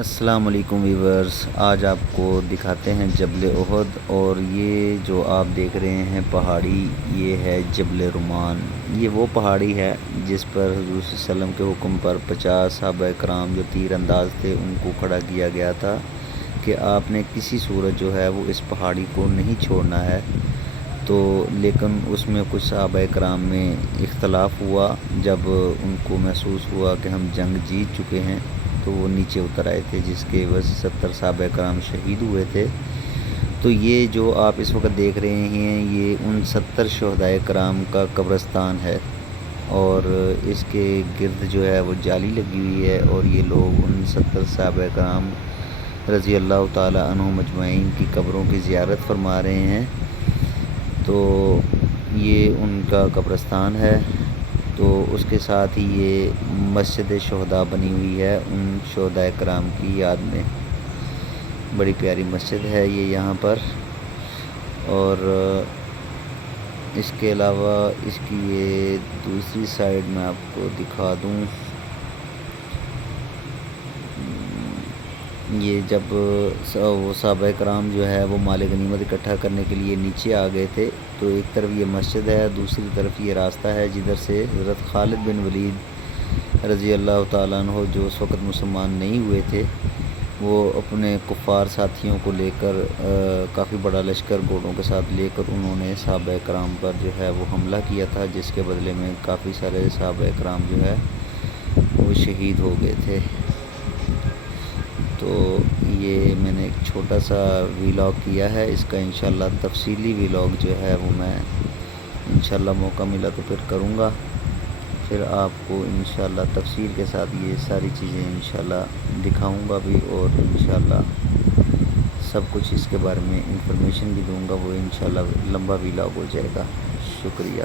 السلام علیکم ویورز، آج آپ کو دکھاتے ہیں جبل احد، اور یہ جو آپ دیکھ رہے ہیں پہاڑی، یہ ہے جبل رمان۔ یہ وہ پہاڑی ہے جس پر حضور صلی اللہ علیہ وسلم کے حکم پر 50 صحابہ کرام جو تیر انداز تھے ان کو کھڑا کیا گیا تھا کہ آپ نے کسی صورت جو ہے وہ اس پہاڑی کو نہیں چھوڑنا ہے۔ تو لیکن اس میں کچھ صحابہ کرام میں اختلاف ہوا، جب ان کو محسوس ہوا کہ ہم جنگ جیت چکے ہیں تو وہ نیچے اتر آئے تھے، جس کے عوض 70 صحابہ کرام شہید ہوئے تھے۔ تو یہ جو آپ اس وقت دیکھ رہے ہیں یہ ان 70 شہدائے کرام کا قبرستان ہے، اور اس کے گرد جو ہے وہ جالی لگی ہوئی ہے، اور یہ لوگ ان 70 صحابہ کرام رضی اللہ تعالیٰ عنہم اجمعین کی قبروں کی زیارت فرما رہے ہیں۔ تو یہ ان کا قبرستان ہے، تو اس کے ساتھ ہی یہ مسجد شہداء بنی ہوئی ہے ان شہدائے کرام کی یاد میں۔ بڑی پیاری مسجد ہے یہ یہاں پر، اور اس کے علاوہ اس کی یہ دوسری سائڈ میں آپ کو دکھا دوں۔ یہ جب وہ صحابہ کرام جو ہے وہ مال غنیمت اکٹھا کرنے کے لیے نیچے آ گئے تھے، تو ایک طرف یہ مسجد ہے، دوسری طرف یہ راستہ ہے جدھر سے حضرت خالد بن ولید رضی اللہ تعالیٰ عنہ، جو اس وقت مسلمان نہیں ہوئے تھے، وہ اپنے کفار ساتھیوں کو لے کر کافی بڑا لشکر گھوڑوں کے ساتھ لے کر انہوں نے صحابہ کرام پر جو ہے وہ حملہ کیا تھا، جس کے بدلے میں کافی سارے صحابہ کرام جو ہے وہ شہید ہو گئے تھے۔ تو یہ میں نے ایک چھوٹا سا ویلاگ کیا ہے، اس کا انشاءاللہ تفصیلی ویلاگ جو ہے وہ میں انشاءاللہ موقع ملا تو پھر کروں گا، پھر آپ کو انشاءاللہ تفصیل کے ساتھ یہ ساری چیزیں انشاءاللہ دکھاؤں گا بھی، اور انشاءاللہ سب کچھ اس کے بارے میں انفارمیشن بھی دوں گا، وہ انشاءاللہ لمبا ویلاگ ہو جائے گا۔ شکریہ۔